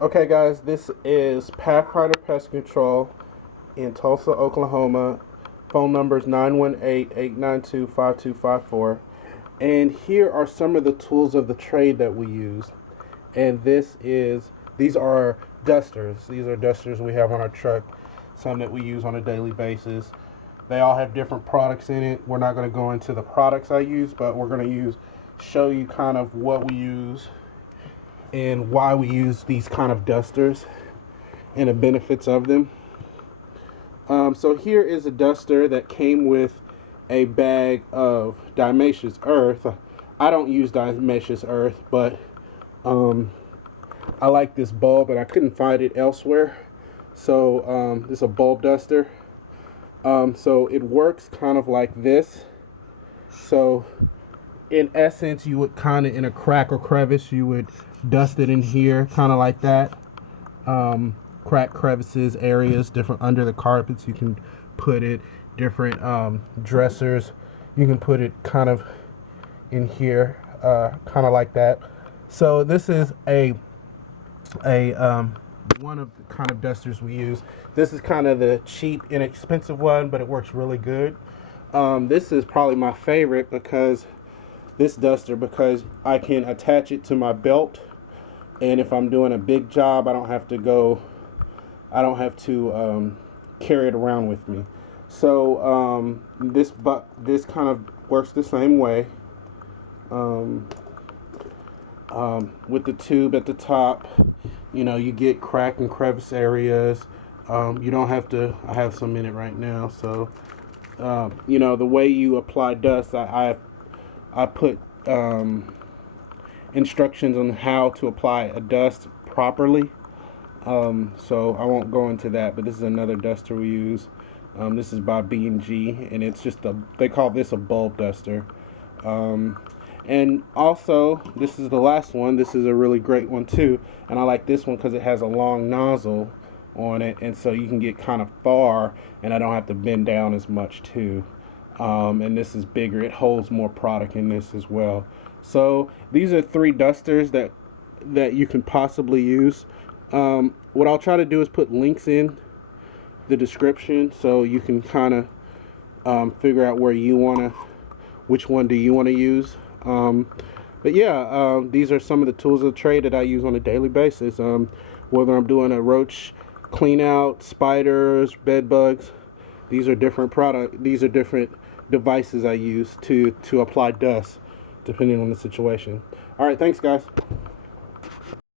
Okay, guys, this is Pathfinder Pest Control in Tulsa, Oklahoma. Phone number is 918-892-5254. And here are some of the tools of the trade that we use. And these are dusters. These are dusters we have on our truck, some that we use on a daily basis. They all have different products in it. We're not going to go into the products I use, but we're going to show you kind of what we use and why we use these kind of dusters and the benefits of them. So here is a duster that came with a bag of diatomaceous earth. I don't use diatomaceous earth, but I like this bulb and I couldn't find it elsewhere. So this is a bulb duster. So it works kind of like this. So in essence, you would kind of, in a crack or crevice, you would dust it in here, kind of like that. Crack, crevices, areas, different under the carpets, you can put it. Different dressers, you can put it kind of in here, kind of like that. So this is a one of the kind of dusters we use. This is kind of the cheap, inexpensive one, but it works really good. This is probably my favorite because I can attach it to my belt, and if I'm doing a big job, I don't have to carry it around with me. So this kind of works the same way, with the tube at the top. You know, you get crack and crevice areas. You don't have to. I have some in it right now. So you know, the way you apply dust, I put instructions on how to apply a dust properly. So I won't go into that, but this is another duster we use. This is by B&G, and it's just they call this a bulb duster. And also, this is the last one. This is a really great one too, and I like this one because it has a long nozzle on it, and so you can get kind of far, and I don't have to bend down as much too. And this is bigger. It holds more product in this as well. So these are 3 dusters that you can possibly use. What I'll try to do is put links in the description so you can kind of figure out which one do you want to use. But yeah, these are some of the tools of the trade that I use on a daily basis. Whether I'm doing a roach clean out, spiders, bed bugs, these are different devices I use to apply dust depending on the situation. All right, thanks guys.